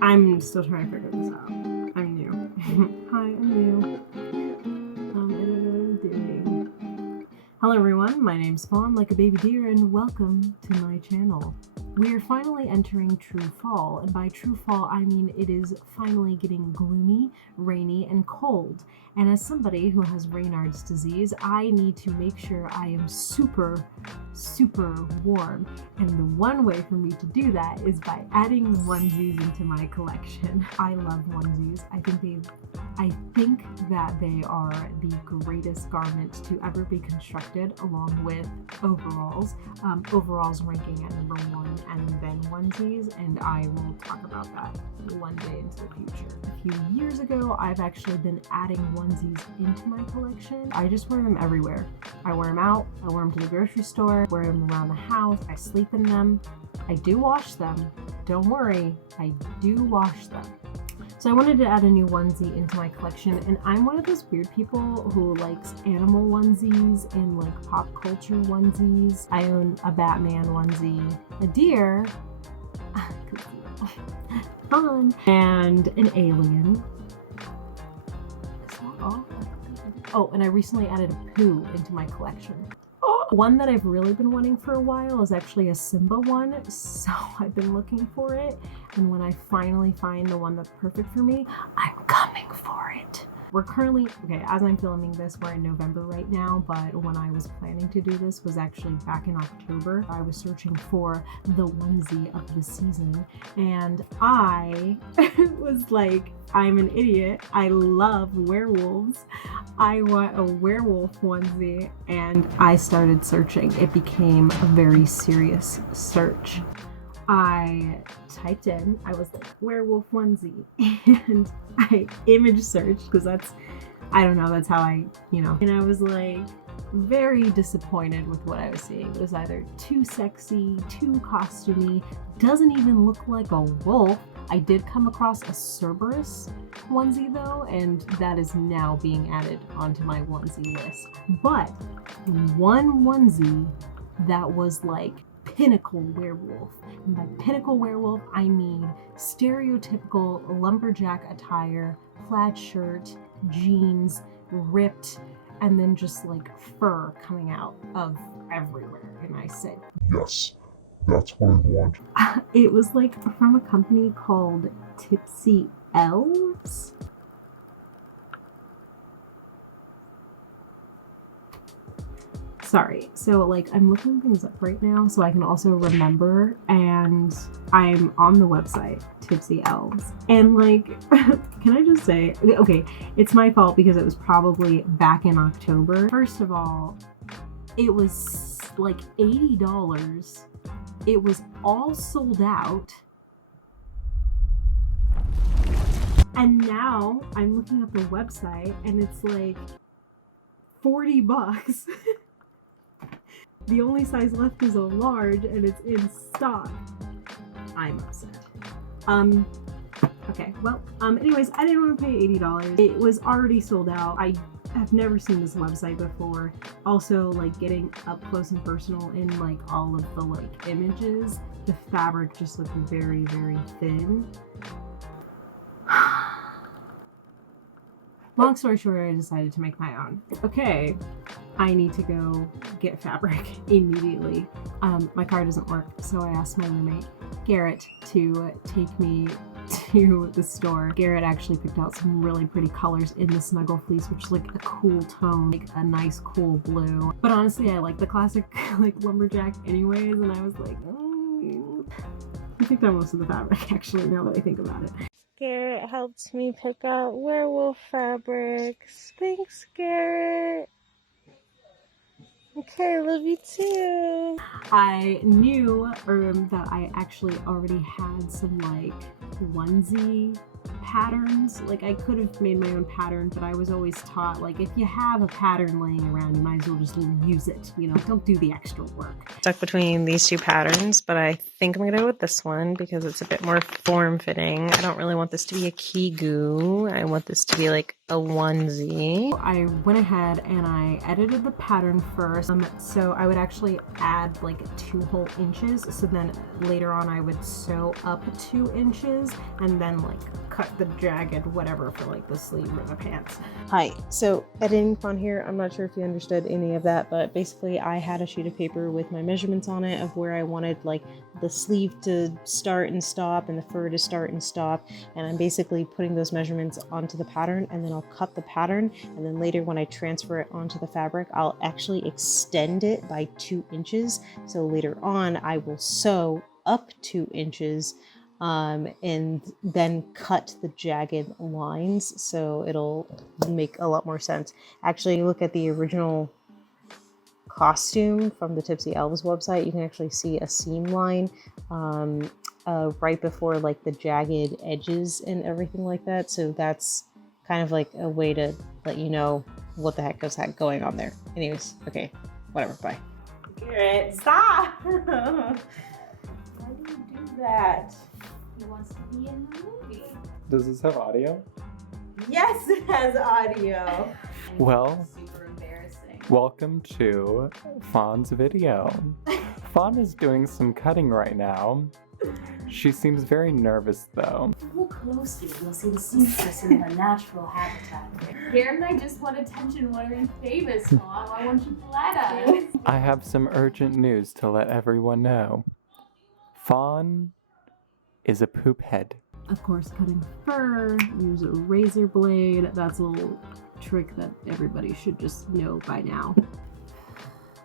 I'm still trying to figure this out. I'm new. Hi, I'm new. I don't know what I'm doing. Hello everyone, my name's Fawn, like a baby deer, and welcome to my channel. We are finally entering true fall, and by true fall I mean it is finally getting gloomy, rainy, and cold. And as somebody who has Raynaud's disease, I need to make sure I am super warm. And the one way for me to do that is by adding onesies into my collection. I love onesies. I think that they are the greatest garment to ever be constructed, along with overalls. Overalls ranking at number 1, and then onesies, and I will talk about that one day into the future. A few years ago, I've actually been adding onesies into my collection. I just wear them everywhere. I wear them out, I wear them to the grocery store, wear them around the house, I sleep in them. I do wash them. Don't worry, I do wash them. So I wanted to add a new onesie into my collection, and I'm one of those weird people who likes animal onesies and like pop culture onesies. I own a Batman onesie, a deer, fun, and an alien. Is that all? Oh, and I recently added a poo into my collection. One that I've really been wanting for a while is actually a Simba one, so I've been looking for it, and when I finally find the one that's perfect for me, I'm coming for it. We're currently, okay, as I'm filming this, we're in November right now, but when I was planning to do this was actually back in October. I was searching for the onesie of the season, and I was like, I'm an idiot. I love werewolves. I want a werewolf onesie, and I started searching. It became a very serious search. I typed in, I was like, werewolf onesie, and I image searched, because that's, I don't know, that's how I, and I was like very disappointed with what I was seeing. It was either too sexy, too costumey, doesn't even look like a wolf. I did come across a Cerberus onesie though, and that is now being added onto my onesie list. But one onesie that was like pinnacle werewolf, and by pinnacle werewolf I mean stereotypical lumberjack attire, plaid shirt, jeans, ripped, and then just like fur coming out of everywhere. And I said, yes, that's what I want. It was like from a company called Tipsy Elves. Sorry, so like I'm looking things up right now so I can also remember, and I'm on the website Tipsy Elves, and like can I just say, okay, it's my fault because it was probably back in October. First of all, it was like $80. It was all sold out, and now I'm looking at the website and it's like $40. The only size left is a large, and it's in stock. I'm upset. Okay, well, anyways, I didn't want to pay $80. It was already sold out. I have never seen this website before. Also, like, getting up close and personal in like all of the like images, the fabric just looked very thin. Long story short, I decided to make my own. Okay, I need to go get fabric immediately. My car doesn't work, so I asked my roommate, Garrett, to take me to the store. Garrett actually picked out some really pretty colors in the Snuggle Fleece, which is like a cool tone, like a nice cool blue. But honestly, I like the classic like lumberjack anyways, and I was like, I picked out most of the fabric actually, now that I think about it. Garrett helped me pick out werewolf fabrics. Thanks, Garrett. Okay, I love you too. I knew that I actually already had some like onesie patterns. Like, I could have made my own pattern, but I was always taught, like, if you have a pattern laying around, you might as well just use it, you know, don't do the extra work. Stuck between these two patterns, but I think I'm gonna go with this one because it's a bit more form-fitting. I don't really want this to be a kigu. I want this to be like a onesie. I went ahead and I edited the pattern first, so I would actually add like 2 whole inches, so then later on I would sew up 2 inches and then like cut the jagged whatever for like the sleeve or the pants. Hi, so editing on here, I'm not sure if you understood any of that, but basically I had a sheet of paper with my measurements on it of where I wanted like the sleeve to start and stop and the fur to start and stop, and I'm basically putting those measurements onto the pattern, and then I'll cut the pattern, and then later when I transfer it onto the fabric, I'll actually extend it by 2 inches, so later on I will sew up 2 inches and then cut the jagged lines, so it'll make a lot more sense. Actually, look at the original costume from the Tipsy Elves website. You can actually see a seam line right before like the jagged edges and everything like that, so that's kind of like a way to let you know what the heck is going on there. Anyways, okay, whatever, bye. Garrett, stop! Why do you do that? He wants to be in the movie. Does this have audio? Yes, it has audio. Well, Super embarrassing. welcome to Fawn's video. Fawn is doing some cutting right now. She seems very nervous though. If you look closely, you'll see the seamstress in her natural habitat. Karen and I just want attention. What are you famous for? Why won't you flatter us? I have some urgent news to let everyone know. Fawn is a poop head. Of course, cutting fur, use a razor blade. That's a little trick that everybody should just know by now.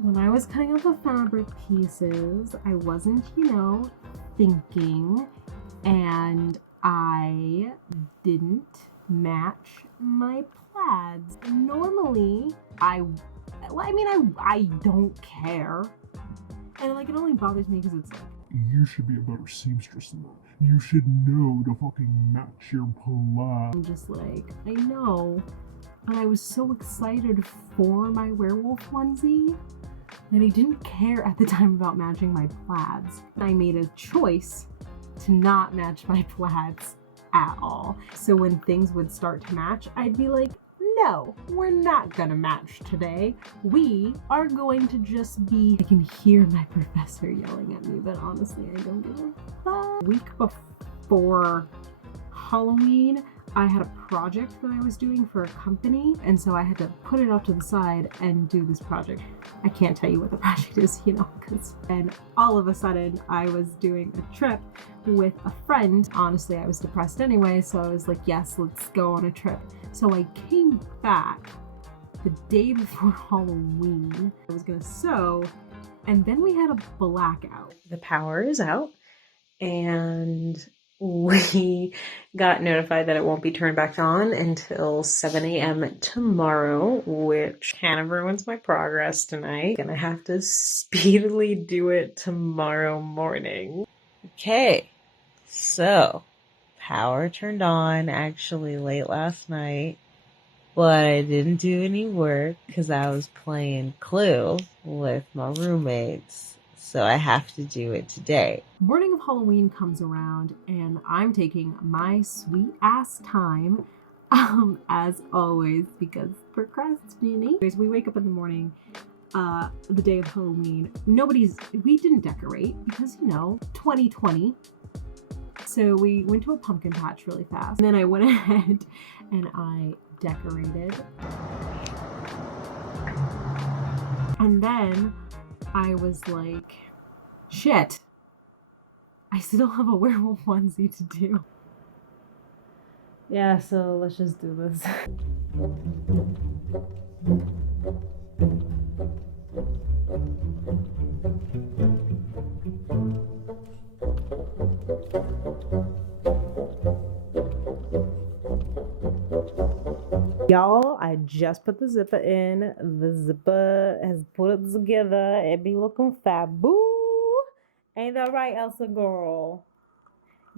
When I was cutting out the fabric pieces, I wasn't, thinking, and I didn't match my plaids. Normally, I don't care. And like, it only bothers me because it's like, You should be a better seamstress than that. You should know to fucking match your plaid. I'm just like, I know, but I was so excited for my werewolf onesie that I didn't care at the time about matching my plaids. I made a choice to not match my plaids at all. So when things would start to match, I'd be like, no, we're not gonna match today. We are going to just be... I can hear my professor yelling at me, but honestly, I don't give a fuck. A week before Halloween, I had a project that I was doing for a company, and so I had to put it off to the side and do this project. I can't tell you what the project is, and all of a sudden I was doing a trip with a friend. Honestly, I was depressed anyway, so I was like, yes, let's go on a trip. So I came back the day before Halloween. I was gonna sew, and then we had a blackout. The power is out, and we got notified that it won't be turned back on until 7 a.m. tomorrow, which kind of ruins my progress tonight. Gonna have to speedily do it tomorrow morning. Okay, so power turned on actually late last night, but I didn't do any work because I was playing Clue with my roommates. So I have to do it today. Morning of Halloween comes around and I'm taking my sweet ass time, as always, because procrastinating. We wake up in the morning, the day of Halloween. We didn't decorate because, 2020. So we went to a pumpkin patch really fast. And then I went ahead and I decorated. And then I was like, shit, I still have a werewolf onesie to do. Yeah, so let's just do this. Y'all, I just put the zipper in. The zipper has put it together. It be looking fab. Boo! Ain't that right, Elsa girl?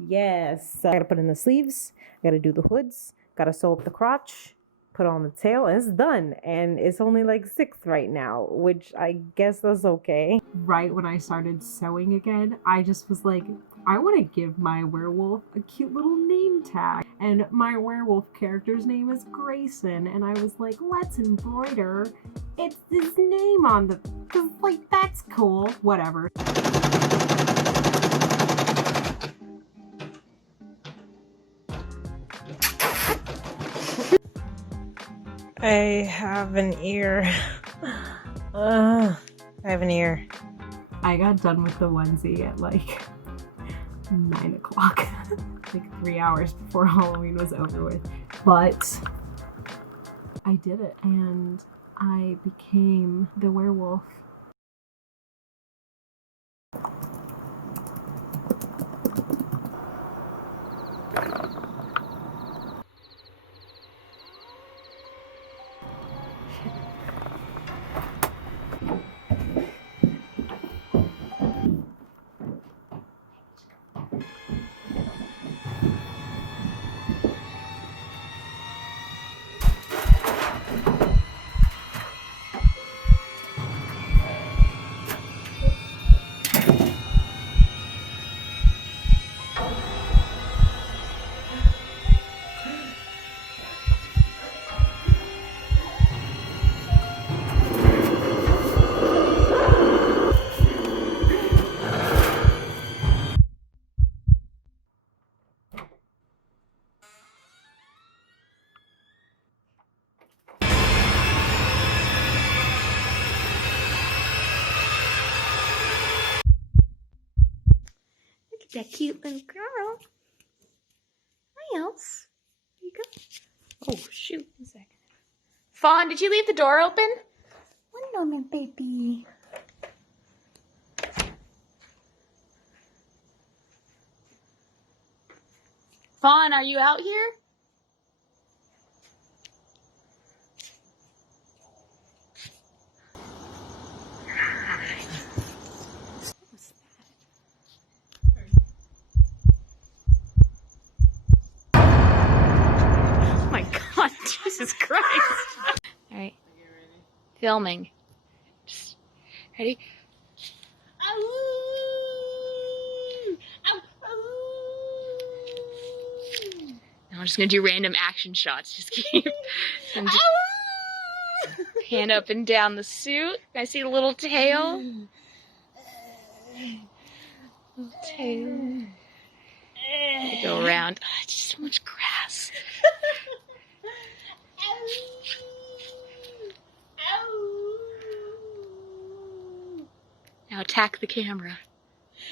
Yes. I gotta put in the sleeves. I gotta do the hoods. Gotta sew up the crotch. Put on the tail. And it's done. And it's only like 6th right now, which I guess that's okay. Right when I started sewing again, I just was like, I want to give my werewolf a cute little name tag. And my werewolf character's name is Grayson. And I was like, let's embroider it's his name on the, cause like that's cool. Whatever. I have an ear. I have an ear. I got done with the onesie at like 9 o'clock. Like 3 hours before Halloween was over with. But I did it and I became the werewolf. That cute little girl. Hi, Elves. There you go. Oh, shoot. 1 second. Fawn, did you leave the door open? One moment, baby. Fawn, are you out here? Oh my God, Jesus Christ. All right. Filming. Just ready? Now I'm just gonna do random action shots. Just keep and just hand up and down the suit. I see the little tail. Little tail. Go around. Oh, just so much grass. Now attack the camera.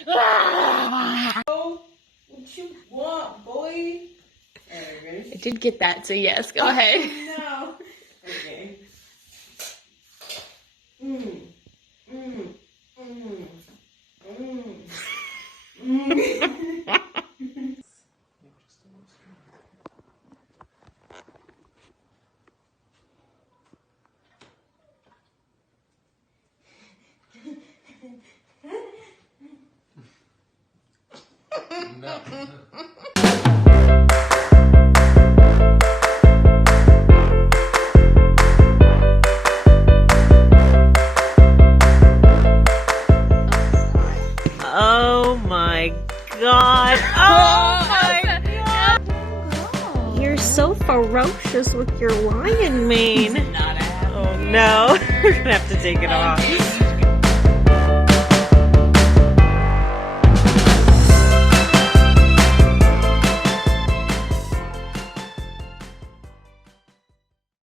What you want, boy? Alright, ready? I did get that, so yes, go ahead. No. Okay. Oh my God. Oh my God. You're so ferocious with your lion mane. Oh no. We're gonna have to take it off.